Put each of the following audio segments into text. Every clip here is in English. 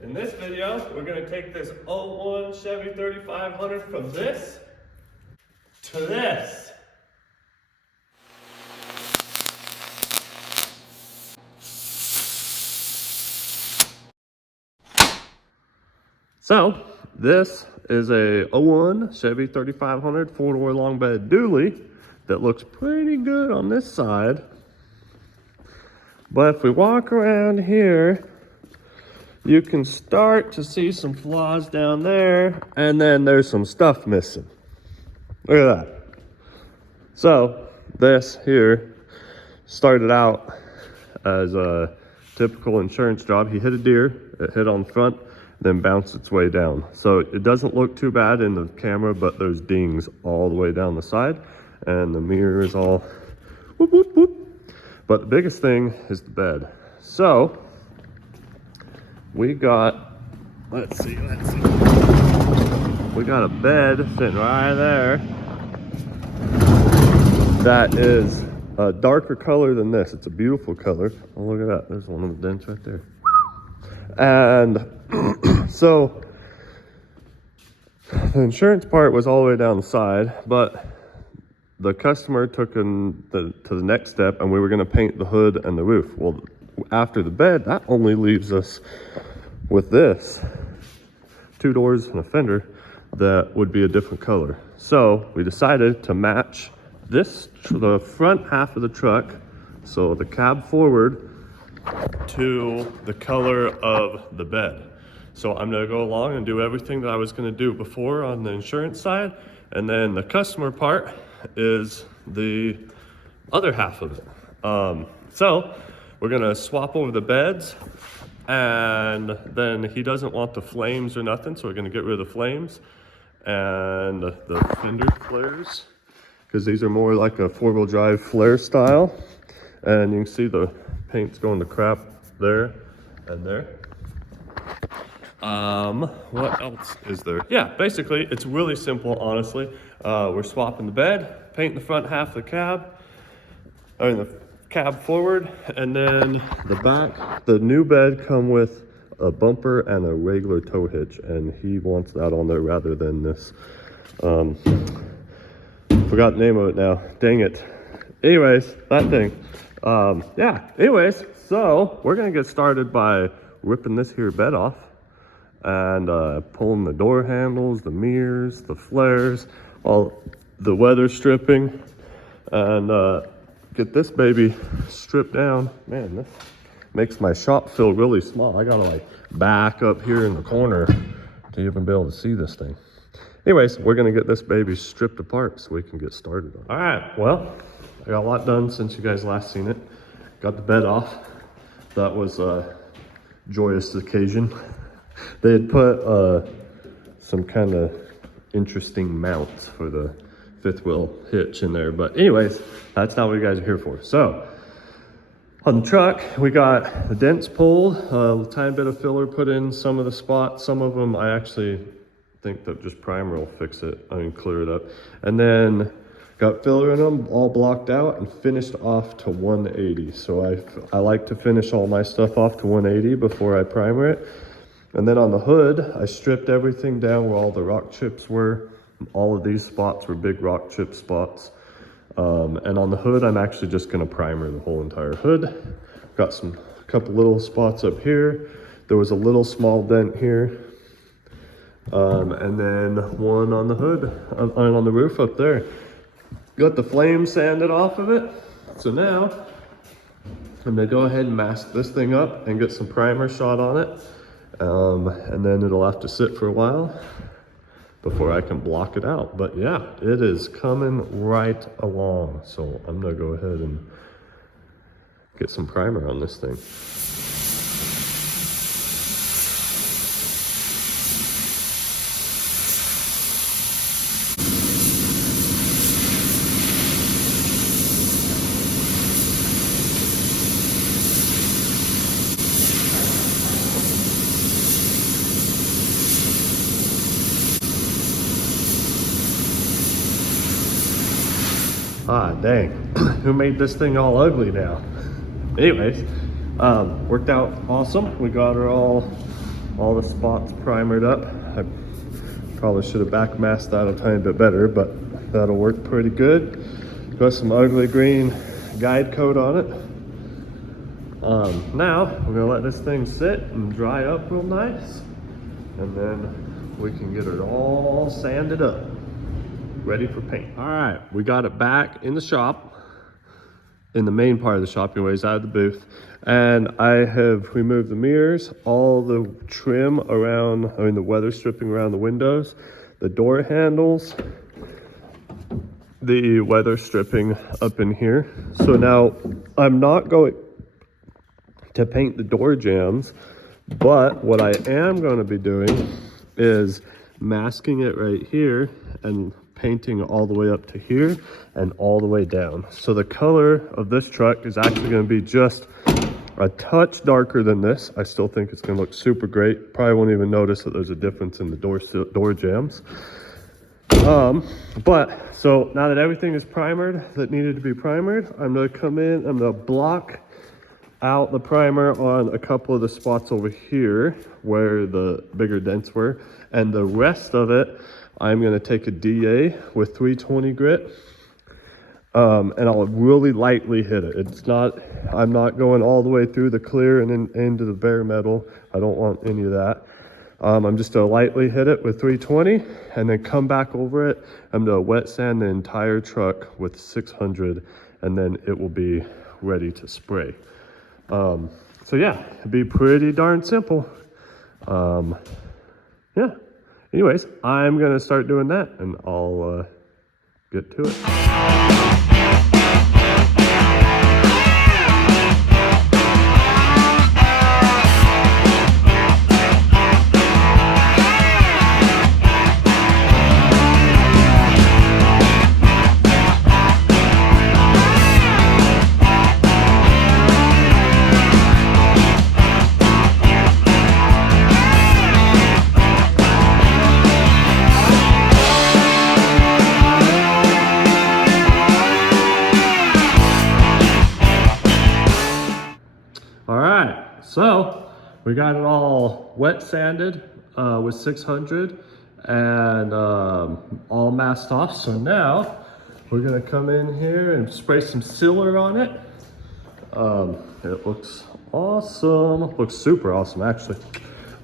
In this video, we're going to take this '01 Chevy 3500 from this to this. So, this is a '01 Chevy 3500 four-door long bed dually that looks pretty good on this side. But if we walk around here, you can start to see some flaws down there, and then there's some stuff missing. Look at that. So, this here started out as a typical insurance job. He hit a deer, it hit on the front, then bounced its way down. So it doesn't look too bad in the camera, but there's dings all the way down the side, and the mirror is all whoop, whoop, whoop. But the biggest thing is the bed. So we got, let's see. We got a bed sitting right there that is a darker color than this. It's a beautiful color. Oh, look at that. There's one of the dents right there. And so the insurance part was all the way down the side, but the customer took to the next step, and we were going to paint the hood and the roof. Well, after the bed, that only leaves us with this, 2 doors and a fender that would be a different color. So we decided to match this, the front half of the truck, so the cab forward, to the color of the bed. So I'm going to go along and do everything that I was going to do before on the insurance side, and then the customer part is the other half of it. So we're going to swap over the beds, and then he doesn't want the flames or nothing, so we're going to get rid of the flames and the fender flares, because these are more like a 4-wheel drive flare style. And you can see the paint's going to crap there and there. What else is there? Yeah, basically it's really simple, honestly. We're swapping the bed, painting the front half of the cab, the cab forward, and then the back. The new bed come with a bumper and a regular tow hitch, and he wants that on there rather than this. Forgot the name of it now. Dang it. Anyways, that thing. Anyways, so we're gonna get started by ripping this here bed off and pulling the door handles, the mirrors, the flares, all the weather stripping, and get this baby stripped down. Man, this makes my shop feel really small. I gotta like back up here in the corner to even be able to see this thing. Anyways, we're gonna get this baby stripped apart so we can get started on it. All right, well, I got a lot done since you guys last seen it. Got the bed off. That was a joyous occasion. They had put some kind of interesting mounts for the 5th wheel hitch in there. But anyways, that's not what you guys are here for. So on the truck, we got the dents pulled, a tiny bit of filler put in some of the spots. Some of them I actually think that just primer will fix it. I mean, clear it up. And then got filler in them, all blocked out, and finished off to 180. So I like to finish all my stuff off to 180 before I primer it. And then on the hood, I stripped everything down where all the rock chips were. All of these spots were big rock chip spots. And on the hood, I'm actually just gonna primer the whole entire hood. Got a couple little spots up here. There was a little small dent here. And then one on the hood, on the roof up there. Got the flame sanded off of it. So now I'm gonna go ahead and mask this thing up and get some primer shot on it. And then it'll have to sit for a while before I can block it out. But yeah, it is coming right along. So I'm gonna go ahead and get some primer on this thing. Ah, dang. Who made this thing all ugly now? Anyways, worked out awesome. We got her all all the spots primered up. I probably should have backmasked that a tiny bit better, but that'll work pretty good. Got some ugly green guide coat on it. Now we're gonna let this thing sit and dry up real nice, and then we can get it all sanded up, ready for paint. All right, we got it back in the shop, in the main part of the shop anyways, out of the booth. And I have removed the mirrors, all the trim around, the weather stripping around the windows, the door handles, the weather stripping up in here. So now I'm not going to paint the door jambs, but what I am going to be doing is masking it right here and painting all the way up to here and all the way down. So the color of this truck is actually going to be just a touch darker than this. I still think it's going to look super great. Probably won't even notice that there's a difference in the door jambs. But so now that everything is primered that needed to be primered, I'm going to come in, I'm going to block out the primer on a couple of the spots over here where the bigger dents were, and the rest of it I'm going to take a DA with 320 grit, and I'll really lightly hit it. I'm not going all the way through the clear and into the bare metal. I don't want any of that. I'm just going to lightly hit it with 320 and then come back over it. I'm going to wet sand the entire truck with 600, and then it will be ready to spray. So yeah, it'd be pretty darn simple. Yeah. Anyways, I'm gonna start doing that, and I'll get to it. So we got it all wet sanded with 600 and all masked off. So now we're gonna come in here and spray some sealer on it. It looks awesome, looks super awesome actually.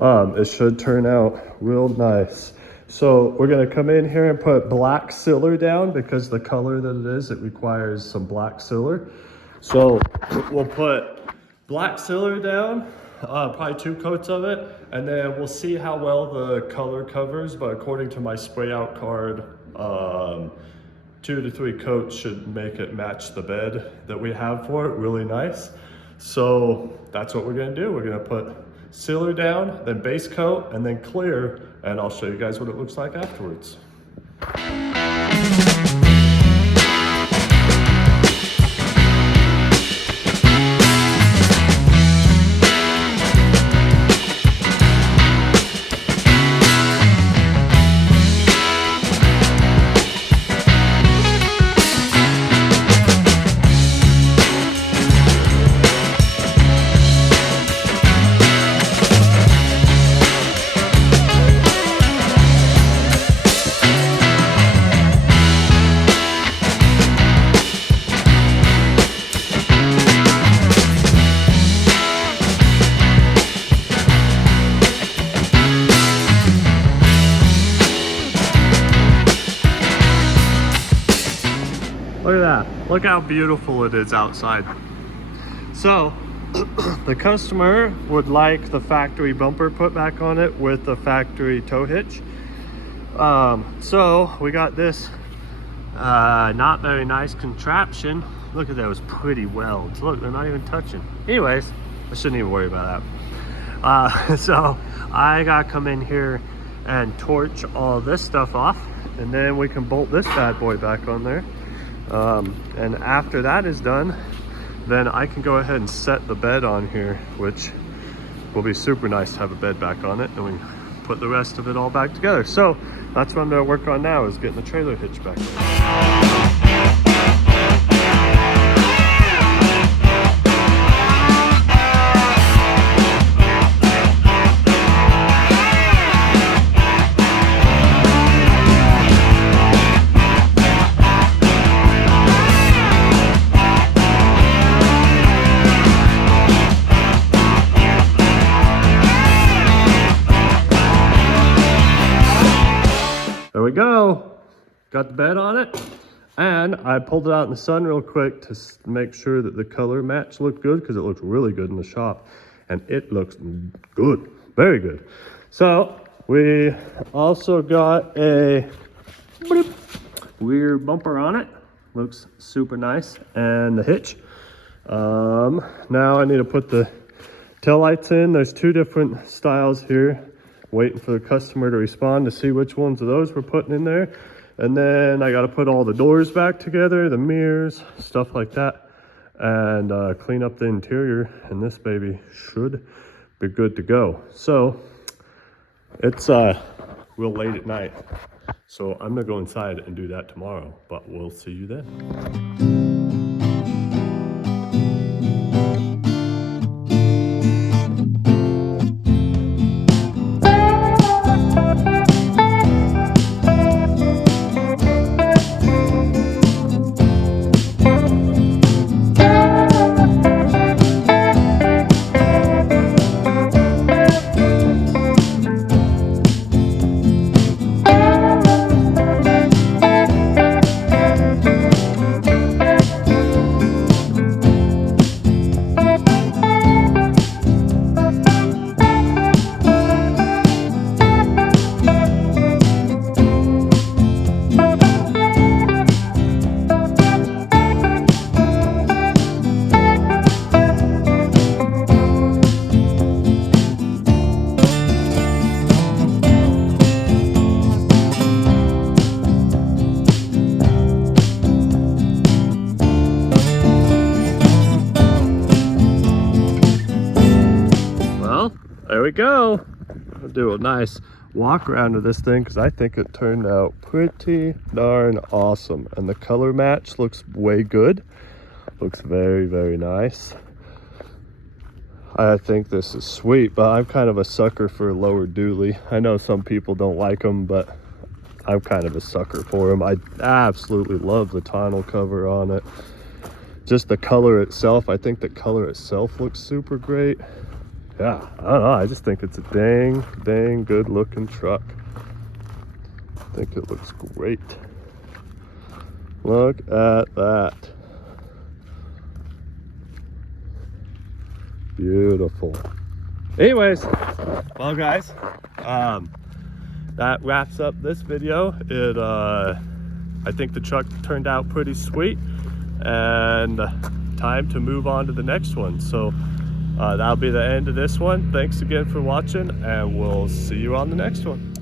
It should turn out real nice. So we're gonna come in here and put black sealer down because the color that it is, it requires some black sealer. So we'll put black sealer down, probably 2 coats of it, and then we'll see how well the color covers, but according to my spray out card, 2 to 3 coats should make it match the bed that we have for it really nice. So that's what we're gonna do. We're gonna put sealer down, then base coat, and then clear, and I'll show you guys what it looks like afterwards. Look at that. Look how beautiful it is outside. So the customer would like the factory bumper put back on it with the factory tow hitch. So we got this not very nice contraption. Look at those pretty welds. Look, they're not even touching. Anyways, I shouldn't even worry about that. So I gotta come in here and torch all this stuff off, and then we can bolt this bad boy back on there. And after that is done, then I can go ahead and set the bed on here, which will be super nice to have a bed back on it, and we can put the rest of it all back together. So that's what I'm going to work on now, is getting the trailer hitch back. we go. Got the bed on it. And I pulled it out in the sun real quick to make sure that the color match looked good, because it looked really good in the shop. And it looks good, very good. So we also got a rear bumper on it. Looks super nice. And the hitch. Now I need to put the tail lights in. There's two different styles here. Waiting for the customer to respond to see which ones of those we're putting in there. And then I got to put all the doors back together, the mirrors, stuff like that, and clean up the interior, and this baby should be good to go. So it's real late at night, so I'm gonna go inside and do that tomorrow, but we'll see you then. There we go. I'll do a nice walk around of this thing because I think it turned out pretty darn awesome, and the color match looks way good. Looks very, very nice. I think this is sweet, but I'm kind of a sucker for a lower dually. I know some people don't like them, but I'm kind of a sucker for them. I absolutely love the tonneau cover on it. Just the color itself, I think the color itself looks super great. Yeah, I don't know, I just think it's a dang good looking truck. I think it looks great. Look at that. Beautiful. Anyways, well guys, that wraps up this video. I think the truck turned out pretty sweet, and time to move on to the next one. So that'll be the end of this one. Thanks again for watching, and we'll see you on the next one.